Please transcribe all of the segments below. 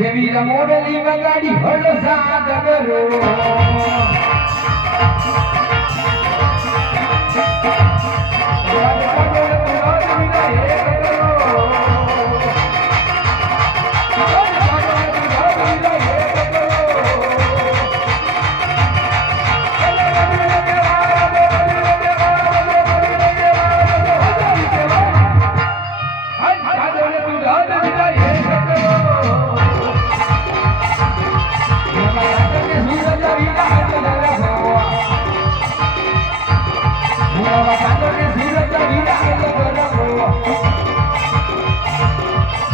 એવી રમોડલી વગાડી હળસા જગરો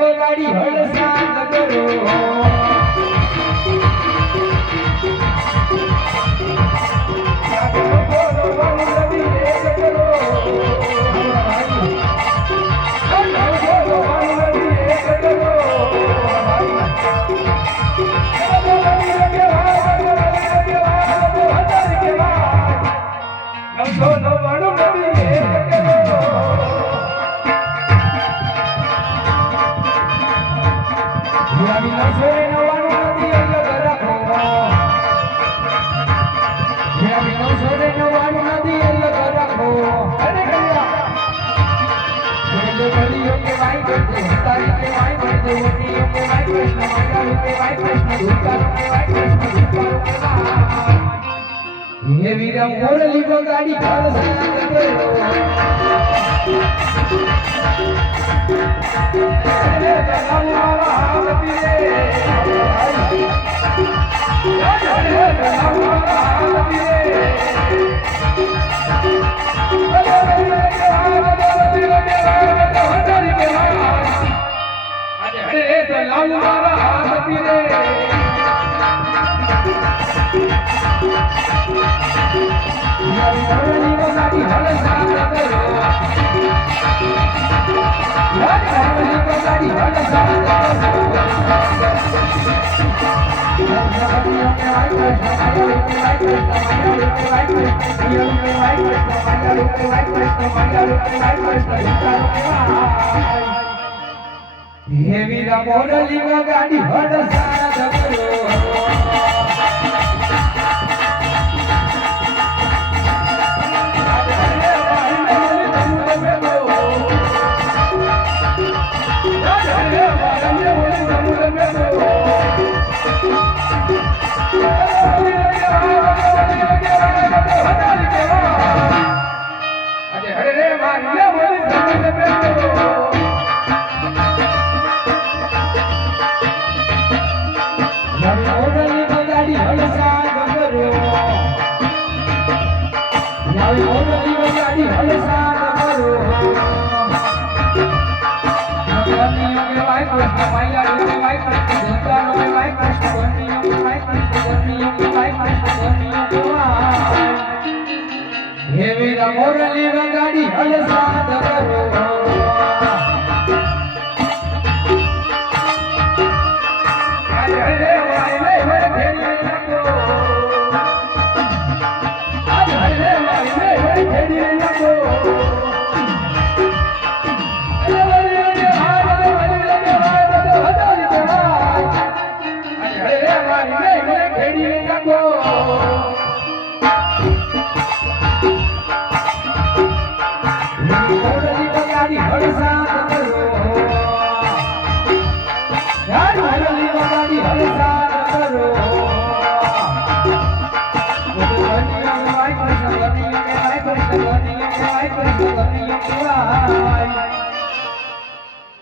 વગાડી ભરસા મોડલી વગાડી હળસા નગરો હે વીરા મોરલી વગાડી મોરલી વગાડી હળસા મોરલી વગાડી હળસા હેવી મોરલી વગાડી હડસા દગરો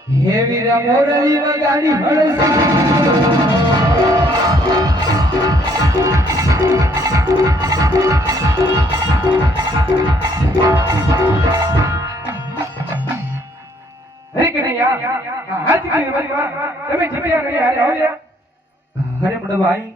હે વીરા મોરલી વગાડી હળસા ಕಣಯ್ಯ ಹಾಚಿದ್ದೀರಿ ಬರೀವಾ ರಮೇಶ್ ಜಿಪಿಯ ಕಣಯ್ಯ ಹೌದ್ಯಾ ಹರೇ ಮಡಬಾಯಿ